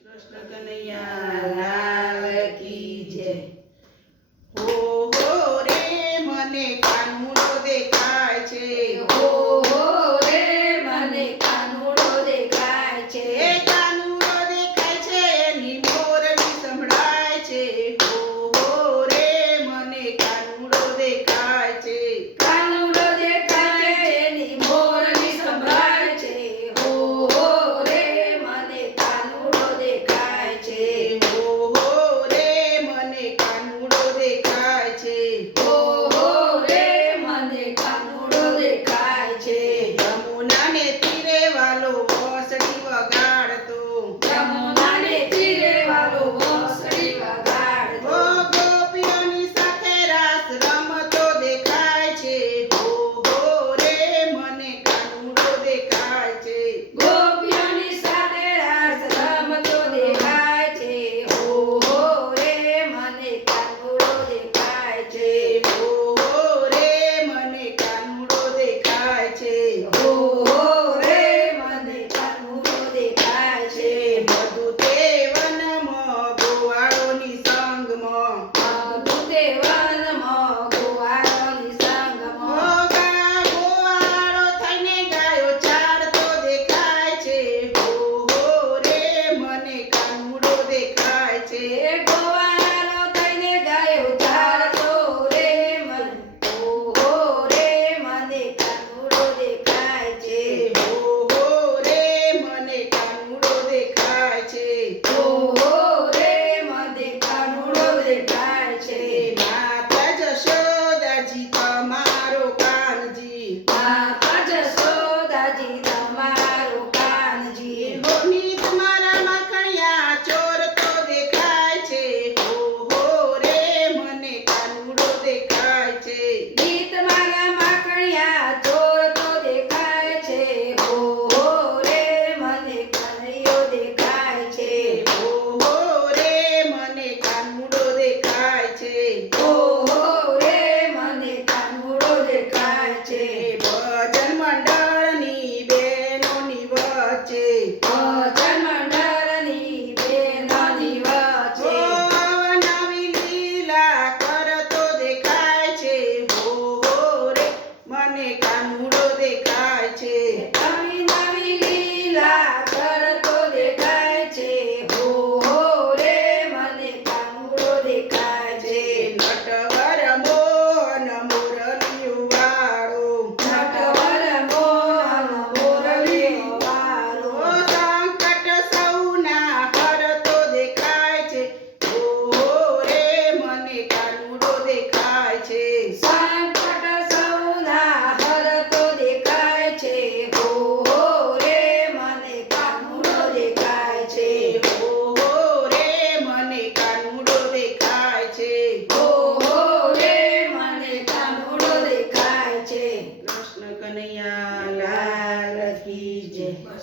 કૃષ્ણ કનૈયા લાલ કી જય. હો મને કાનુડો દેખાય છે. હો રે મને કાનુડો દેખાય છે. Almighty.